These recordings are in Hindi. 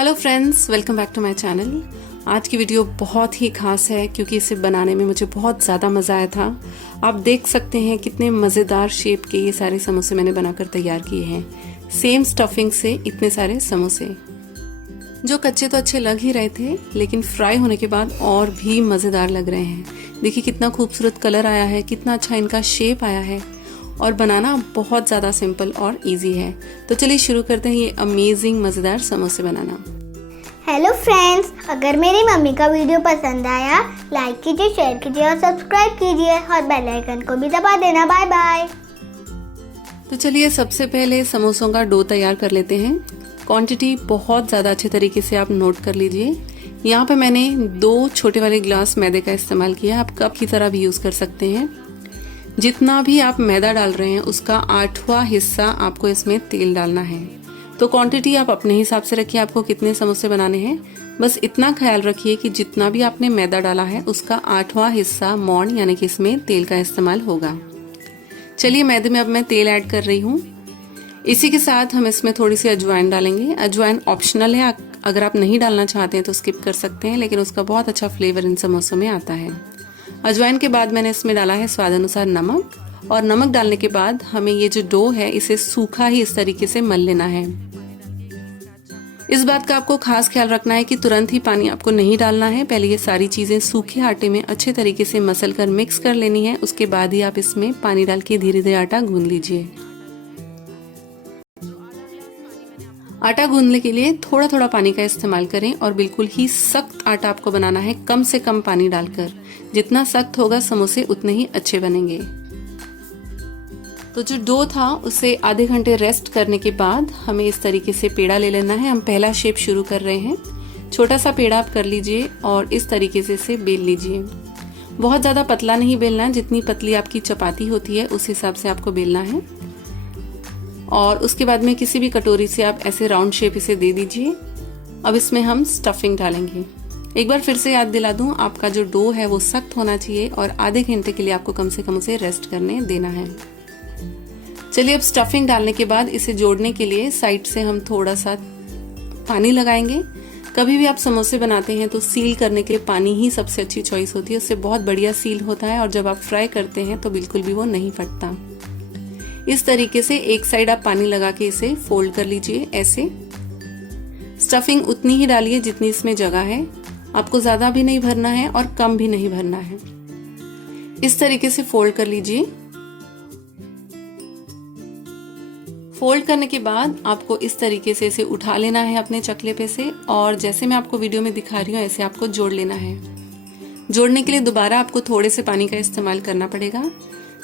Hello friends, welcome back to my channel. आज की वीडियो बहुत ही खास है क्योंकि इसे बनाने में मुझे बहुत ज़्यादा मज़ा आया था। आप देख सकते हैं कितने मज़ेदार शेप के ये सारे समोसे मैंने बनाकर तैयार किए हैं। सेम स्टफिंग से इतने सारे समोसे जो कच्चे तो अच्छे लग ही रहे थे, लेकिन फ्राई होने के बाद और भी मज़ेदार लग रहे हैं। देखिए कितना खूबसूरत कलर आया है, कितना अच्छा इनका शेप आया है और बनाना बहुत ज़्यादा सिंपल और इजी है। तो चलिए शुरू करते हैं ये अमेजिंग मज़ेदार समोसे बनाना। हेलो फ्रेंड्स, अगर मेरी मम्मी का वीडियो पसंद आया लाइक कीजिए, शेयर कीजिए और सब्सक्राइब कीजिए और बेल आइकन को भी दबा देना। Bye bye. तो चलिए सबसे पहले समोसों का डो तैयार कर लेते हैं। क्वांटिटी बहुत ज़्यादा अच्छे तरीके से आप नोट कर लीजिए। यहाँ पे मैंने 2 छोटे वाले ग्लास मैदे का इस्तेमाल किया है। आप कप की तरह भी यूज़ कर सकते हैं। जितना भी आप मैदा डाल रहे हैं उसका 8वां हिस्सा आपको इसमें तेल डालना है। तो क्वांटिटी आप अपने हिसाब से रखिए, आपको कितने समोसे बनाने हैं। बस इतना ख्याल रखिए कि जितना भी आपने मैदा डाला है उसका 8वां हिस्सा मौन यानी कि इसमें तेल का इस्तेमाल होगा। चलिए मैदे में अब मैं तेल ऐड कर रही हूँ। इसी के साथ हम इसमें थोड़ी सी अजवाइन डालेंगे। अजवाइन ऑप्शनल है, अगर आप नहीं डालना चाहते हैं तो स्किप कर सकते हैं, लेकिन उसका बहुत अच्छा फ्लेवर इन समोसों में आता है। अजवाइन के बाद मैंने इसमें डाला है स्वाद अनुसार नमक, और नमक डालने के बाद हमें ये जो डो है इसे सूखा ही इस तरीके से मल लेना है। इस बात का आपको खास ख्याल रखना है कि तुरंत ही पानी आपको नहीं डालना है। पहले ये सारी चीजें सूखे आटे में अच्छे तरीके से मसल कर मिक्स कर लेनी है। उसके बाद ही आप इसमें पानी डाल के धीरे धीरे आटा गूंद लीजिए। आटा गूंदने के लिए थोड़ा थोड़ा पानी का इस्तेमाल करें और बिल्कुल ही सख्त आटा आपको बनाना है, कम से कम पानी डालकर। जितना सख्त होगा समोसे उतने ही अच्छे बनेंगे। तो जो डो था उसे आधे घंटे रेस्ट करने के बाद हमें इस तरीके से पेड़ा ले लेना है। हम पहला शेप शुरू कर रहे हैं। छोटा सा पेड़ा आप कर लीजिए और इस तरीके से इसे बेल लीजिए। बहुत ज्यादा पतला नहीं बेलना है, जितनी पतली आपकी चपाती होती है उस हिसाब से आपको बेलना है। और उसके बाद में किसी भी कटोरी से आप ऐसे राउंड शेप इसे दे दीजिए। अब इसमें हम स्टफिंग डालेंगे। एक बार फिर से याद दिला दूं, आपका जो डो है वो सख्त होना चाहिए और आधे घंटे के लिए आपको कम से कम उसे रेस्ट करने देना है। चलिए अब स्टफिंग डालने के बाद इसे जोड़ने के लिए साइड से हम थोड़ा सा पानी लगाएंगे। कभी भी आप समोसे बनाते हैं तो सील करने के लिए पानी ही सबसे अच्छी चॉइस होती है। उससे बहुत बढ़िया सील होता है और जब आप फ्राई करते हैं तो बिल्कुल भी वो नहीं फटता। इस तरीके से एक साइड आप पानी लगा के इसे फोल्ड कर लीजिए। ऐसे स्टफिंग उतनी ही डालिए जितनी इसमें जगह है। आपको ज्यादा भी नहीं भरना है और कम भी नहीं भरना है। इस तरीके से फोल्ड कर लीजिए। फोल्ड करने के बाद आपको इस तरीके से इसे उठा लेना है अपने चकले पे से, और जैसे मैं आपको वीडियो में दिखा रही हूँ ऐसे आपको जोड़ लेना है। जोड़ने के लिए दोबारा आपको थोड़े से पानी का इस्तेमाल करना पड़ेगा।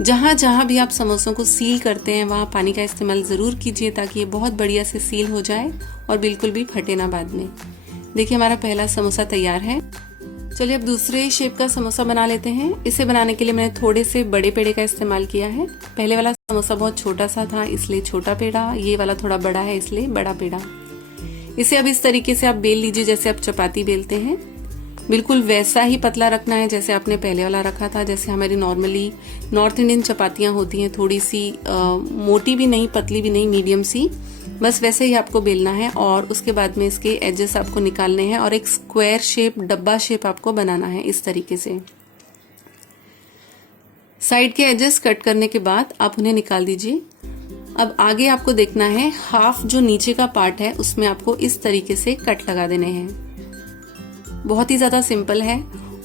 जहां जहां भी आप समोसों को सील करते हैं वहां पानी का इस्तेमाल जरूर कीजिए ताकि ये बहुत बढ़िया से सील हो जाए और बिल्कुल भी फटे ना बाद में। देखिए हमारा पहला समोसा तैयार है। चलिए अब दूसरे शेप का समोसा बना लेते हैं। इसे बनाने के लिए मैंने थोड़े से बड़े पेड़े का इस्तेमाल किया है। पहले वाला समोसा बहुत छोटा सा था इसलिए छोटा पेड़ा, ये वाला थोड़ा बड़ा है इसलिए बड़ा पेड़ा। इसे अब इस तरीके से आप बेल लीजिए जैसे आप चपाती बेलते हैं। बिल्कुल वैसा ही पतला रखना है जैसे आपने पहले वाला रखा था। जैसे हमारी नॉर्मली नॉर्थ इंडियन चपातियां होती हैं, थोड़ी सी मोटी भी नहीं पतली भी नहीं, मीडियम सी, बस वैसे ही आपको बेलना है। और उसके बाद में इसके एजेस आपको निकालने हैं और एक स्क्वायर शेप, डब्बा शेप आपको बनाना है इस तरीके से। साइड के एजेस कट करने के बाद आप उन्हें निकाल दीजिए। अब आगे आपको देखना है हाफ जो नीचे का पार्ट है उसमें आपको इस तरीके से कट लगा देने हैं। बहुत ही ज्यादा सिंपल है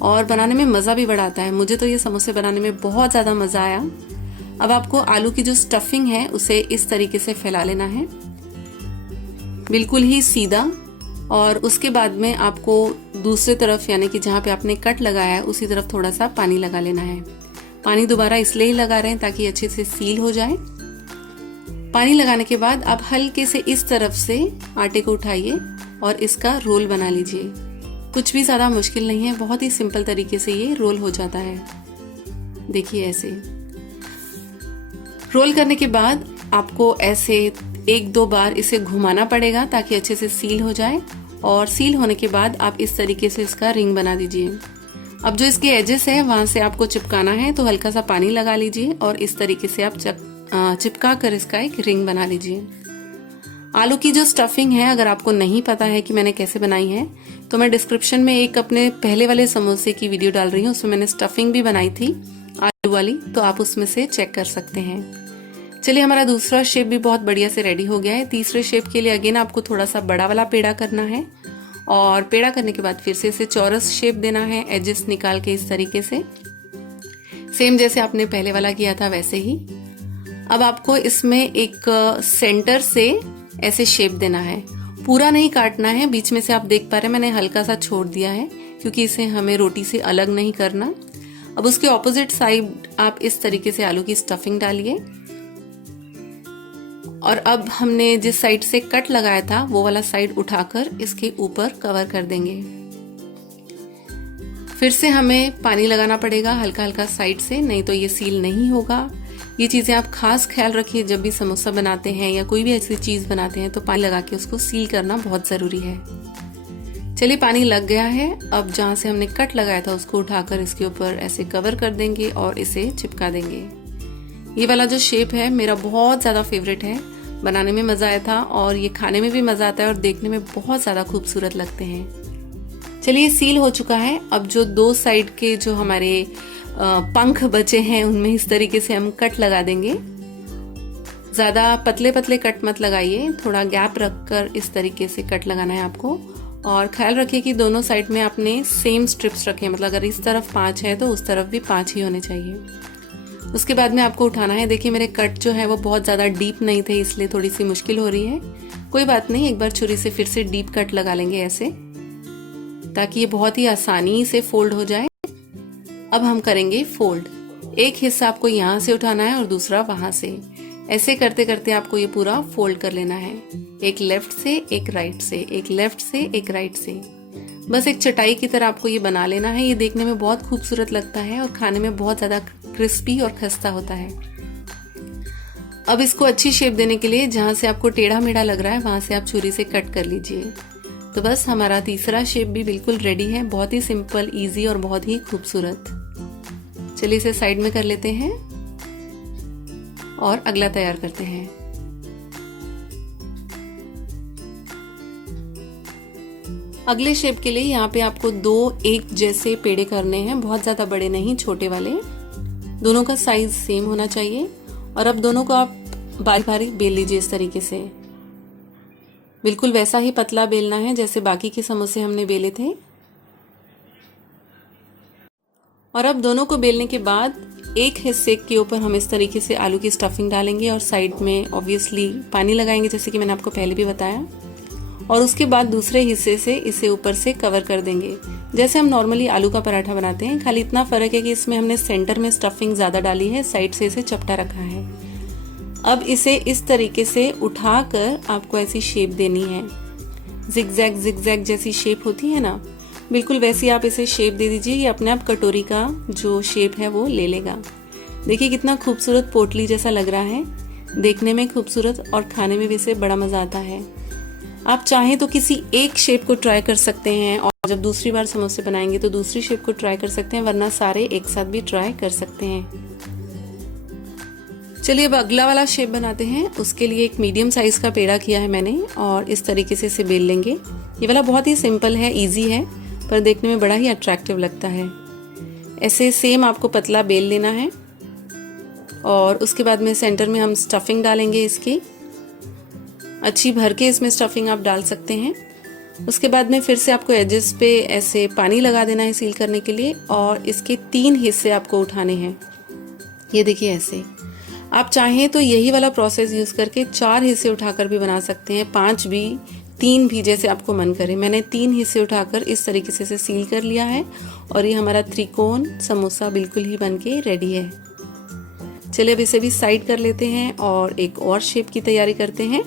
और बनाने में मजा भी बड़ा आता है। मुझे तो ये समोसे बनाने में बहुत ज्यादा मजा आया। अब आपको आलू की जो स्टफिंग है उसे इस तरीके से फैला लेना है, बिल्कुल ही सीधा। और उसके बाद में आपको दूसरी तरफ यानी कि जहां पे आपने कट लगाया है उसी तरफ थोड़ा सा पानी लगा लेना है। पानी दोबारा इसलिए ही लगा रहे हैं ताकि अच्छे से सील हो जाए। पानी लगाने के बाद आप हल्के से इस तरफ से आटे को उठाइए और इसका रोल बना लीजिए। कुछ भी ज्यादा मुश्किल नहीं है, बहुत ही सिंपल तरीके से ये रोल हो जाता है। देखिए ऐसे रोल करने के बाद आपको ऐसे 1-2 बार इसे घुमाना पड़ेगा ताकि अच्छे से सील हो जाए। और सील होने के बाद आप इस तरीके से इसका रिंग बना दीजिए। अब जो इसके एजेस है वहां से आपको चिपकाना है, तो हल्का सा पानी लगा लीजिए और इस तरीके से आप चिपका कर इसका एक रिंग बना लीजिए। आलू की जो स्टफिंग है, अगर आपको नहीं पता है कि मैंने कैसे बनाई है, तो मैं डिस्क्रिप्शन में एक अपने पहले वाले समोसे की वीडियो डाल रही हूँ। उसमें मैंने स्टफिंग भी बनाई थी आलू वाली, तो आप उसमें से चेक कर सकते हैं। चलिए, हमारा दूसरा शेप भी बहुत बढ़िया से रेडी हो गया है। तीसरे शेप के लिए अगेन आपको थोड़ा सा बड़ा वाला पेड़ा करना है, और पेड़ा करने के बाद फिर से इसे चौरस शेप देना है, एजेस निकाल के इस तरीके से, सेम जैसे आपने पहले वाला किया था वैसे ही। अब आपको इसमें एक सेंटर से ऐसे शेप देना है, पूरा नहीं काटना है। बीच में से आप देख पा रहे हैं मैंने हल्का सा छोड़ दिया है, क्योंकि इसे हमें रोटी से अलग नहीं करना। अब उसके ऑपोजिट साइड आप इस तरीके से आलू की स्टफिंग डालिए, और अब हमने जिस साइड से कट लगाया था वो वाला साइड उठाकर इसके ऊपर कवर कर देंगे। फिर से हमें पानी लगाना पड़ेगा हल्का हल्का साइड से, नहीं तो ये सील नहीं होगा। ये चीजें आप खास ख्याल रखिए, जब भी समोसा बनाते हैं या कोई भी ऐसी चीज बनाते हैं तो पानी लगा के उसको सील करना बहुत जरूरी है। चलिए, पानी लग गया है। अब जहां से हमने कट लगाया था उसको उठाकर इसके ऊपर ऐसे कवर कर देंगे और इसे चिपका देंगे। ये वाला जो शेप है मेरा बहुत ज्यादा फेवरेट है, बनाने में मजा आया था और ये खाने में भी मजा आता है और देखने में बहुत ज्यादा खूबसूरत लगते हैं। चलिए, सील हो चुका है। अब जो दो साइड के जो हमारे पंख बचे हैं उनमें इस तरीके से हम कट लगा देंगे। ज्यादा पतले पतले कट मत लगाइए, थोड़ा गैप रखकर इस तरीके से कट लगाना है आपको। और ख्याल रखिए कि दोनों साइड में आपने सेम स्ट्रिप्स रखे, मतलब अगर इस तरफ 5 है तो उस तरफ भी 5 ही होने चाहिए। उसके बाद में आपको उठाना है। देखिए, मेरे कट जो है वो बहुत ज्यादा डीप नहीं थे, इसलिए थोड़ी सी मुश्किल हो रही है। कोई बात नहीं, एक बार छुरी से फिर से डीप कट लगा लेंगे ऐसे, ताकि ये बहुत ही आसानी से फोल्ड हो जाए। अब हम करेंगे फोल्ड। एक हिस्सा आपको यहाँ से उठाना है और दूसरा वहां से। ऐसे करते करते आपको ये पूरा फोल्ड कर लेना है, एक लेफ्ट से एक राइट से, एक लेफ्ट से एक राइट से। बस एक चटाई की तरह आपको ये बना लेना है। ये देखने में बहुत खूबसूरत लगता है और खाने में बहुत ज्यादा क्रिस्पी और खस्ता होता है। अब इसको अच्छी शेप देने के लिए जहां से आपको टेढ़ा मेढ़ा लग रहा है वहां से आप छुरी से कट कर लीजिए। तो बस हमारा तीसरा शेप भी बिल्कुल रेडी है, बहुत ही सिंपल, इजी और बहुत ही खूबसूरत। चलिए, इसे साइड में कर लेते हैं और अगला तैयार करते हैं। अगले शेप के लिए यहाँ पे आपको 2 एक जैसे पेड़े करने हैं, बहुत ज्यादा बड़े नहीं, छोटे वाले। दोनों का साइज सेम होना चाहिए। और अब दोनों को आप बारीक बारीक बेल लीजिए इस तरीके से, बिल्कुल वैसा ही पतला बेलना है जैसे बाकी के समोसे हमने बेले थे। और अब दोनों को बेलने के बाद एक हिस्से के ऊपर हम इस तरीके से आलू की स्टफिंग डालेंगे और साइड में ऑब्वियसली पानी लगाएंगे, जैसे कि मैंने आपको पहले भी बताया। और उसके बाद दूसरे हिस्से से इसे ऊपर से कवर कर देंगे, जैसे हम नॉर्मली आलू का पराठा बनाते हैं। खाली इतना फर्क है कि इसमें हमने सेंटर में स्टफिंग ज्यादा डाली है, साइड से इसे चपटा रखा है। अब इसे इस तरीके से उठाकर आपको ऐसी शेप देनी है, जिगजैग जिगजैग जैसी शेप होती है ना, बिल्कुल वैसी आप इसे शेप दे दीजिए। ये अपने आप कटोरी का जो शेप है वो ले लेगा। देखिए कितना खूबसूरत पोटली जैसा लग रहा है, देखने में खूबसूरत और खाने में भी इसे बड़ा मजा आता है। आप चाहें तो किसी एक शेप को ट्राई कर सकते हैं, और जब दूसरी बार समोसे बनाएंगे तो दूसरी शेप को ट्राई कर सकते हैं, वरना सारे एक साथ भी ट्राई कर सकते हैं। चलिए, अब अगला वाला शेप बनाते हैं। उसके लिए एक मीडियम साइज का पेड़ा किया है मैंने, और इस तरीके से इसे बेल लेंगे। ये वाला बहुत ही सिंपल है, इजी है, पर देखने में बड़ा ही अट्रैक्टिव लगता है। ऐसे सेम आपको पतला बेल लेना है, और उसके बाद में सेंटर में हम स्टफिंग डालेंगे इसकी, अच्छी भर के इसमें स्टफिंग आप डाल सकते हैं। उसके बाद में फिर से आपको एजेस पे ऐसे पानी लगा देना है सील करने के लिए, और इसके 3 हिस्से आपको उठाने हैं। ये देखिए ऐसे। आप चाहें तो यही वाला प्रोसेस यूज करके 4 हिस्से उठाकर भी बना सकते हैं, 5 भी, 3 भी, जैसे आपको मन करे। मैंने 3 हिस्से उठाकर इस तरीके से इसे सील कर लिया है, और ये हमारा त्रिकोण समोसा बिल्कुल ही बनके रेडी है। चलिए, अब इसे भी साइड कर लेते हैं और एक और शेप की तैयारी करते हैं।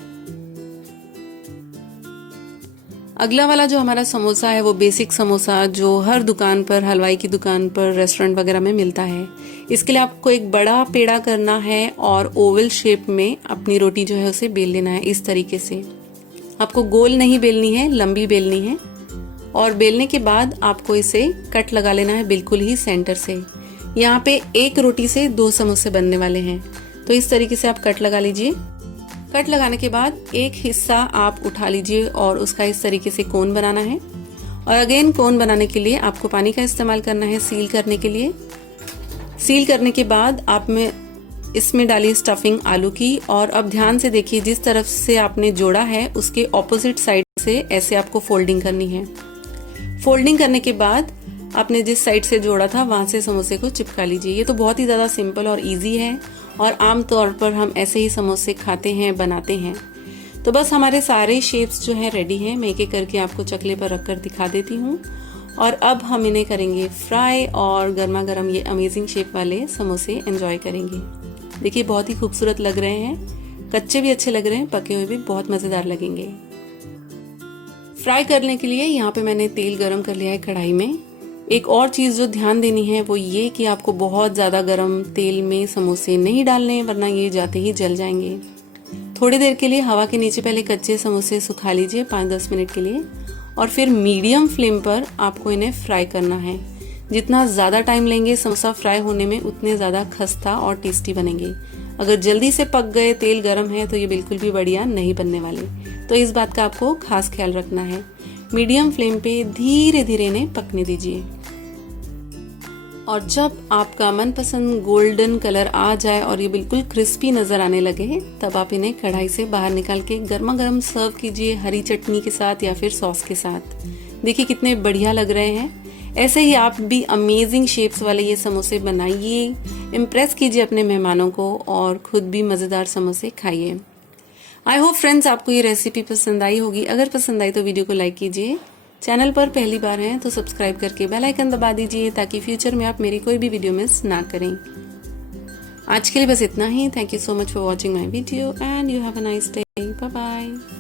अगला वाला जो हमारा समोसा है वो बेसिक समोसा जो हर दुकान पर, हलवाई की दुकान पर, रेस्टोरेंट वगैरह में मिलता है। इसके लिए आपको एक बड़ा पेड़ा करना है और ओवल शेप में अपनी रोटी जो है उसे बेल लेना है इस तरीके से। आपको गोल नहीं बेलनी है, लंबी बेलनी है। और बेलने के बाद आपको इसे कट लगा लेना है बिल्कुल ही सेंटर से। यहाँ पे एक रोटी से 2 समोसे बनने वाले हैं, तो इस तरीके से आप कट लगा लीजिए। कट लगाने के बाद एक हिस्सा आप उठा लीजिए और उसका इस तरीके से कोन बनाना है। और अगेन कोन बनाने के लिए आपको पानी का इस्तेमाल करना है सील करने के लिए। सील करने के बाद आप में इसमें डालिए स्टफिंग आलू की। और अब ध्यान से देखिए, जिस तरफ से आपने जोड़ा है उसके ऑपोजिट साइड से ऐसे आपको फोल्डिंग करनी है। फोल्डिंग करने के बाद आपने जिस साइड से जोड़ा था वहां से समोसे को चिपका लीजिए। ये तो बहुत ही ज्यादा सिंपल और इजी है और आमतौर पर हम ऐसे ही समोसे खाते हैं, बनाते हैं। तो बस हमारे सारे शेप्स जो है रेडी हैं। मैं एक एक करके आपको चकले पर रखकर दिखा देती हूँ। और अब हम इन्हें करेंगे फ्राई और गर्मा गर्म ये अमेजिंग शेप वाले समोसे एंजॉय करेंगे। देखिए बहुत ही खूबसूरत लग रहे हैं, कच्चे भी अच्छे लग रहे हैं, पके हुए भी बहुत मजेदार लगेंगे। फ्राई करने के लिए यहाँ पे मैंने तेल गरम कर लिया है कढ़ाई में। एक और चीज जो ध्यान देनी है वो ये कि आपको बहुत ज्यादा गरम तेल में समोसे नहीं डालने हैं, वरना ये जाते ही जल जाएंगे। थोड़ी देर के लिए हवा के नीचे पहले कच्चे समोसे सुखा लीजिए 5-10 मिनट के लिए, और फिर मीडियम फ्लेम पर आपको इन्हें फ्राई करना है। जितना ज्यादा टाइम लेंगे समोसा फ्राई होने में, उतने ज्यादा खस्ता और टेस्टी बनेंगे। अगर जल्दी से पक गए, तेल गरम है, तो ये बिल्कुल भी बढ़िया नहीं बनने वाले। तो इस बात का आपको खास ख्याल रखना है। मीडियम फ्लेम पे धीरे धीरे इन्हें पकने दीजिए। और जब आपका मनपसंद गोल्डन कलर आ जाए और ये बिल्कुल क्रिस्पी नजर आने लगे, तब आप इन्हें कढ़ाई से बाहर निकाल के गर्मा गर्म सर्व कीजिए, हरी चटनी के साथ या फिर सॉस के साथ। देखिए कितने बढ़िया लग रहे हैं। ऐसे ही आप भी अमेजिंग शेप्स वाले ये समोसे बनाइए, इम्प्रेस कीजिए अपने मेहमानों को और खुद भी मजेदार समोसे खाइए। आई होप फ्रेंड्स आपको ये रेसिपी पसंद आई होगी। अगर पसंद आई तो वीडियो को लाइक कीजिए। चैनल पर पहली बार हैं तो सब्सक्राइब करके बेल आइकन दबा दीजिए, ताकि फ्यूचर में आप मेरी कोई भी वीडियो मिस ना करें। आज के लिए बस इतना ही। Thank you so much for watching my video and you have a nice day. Bye bye.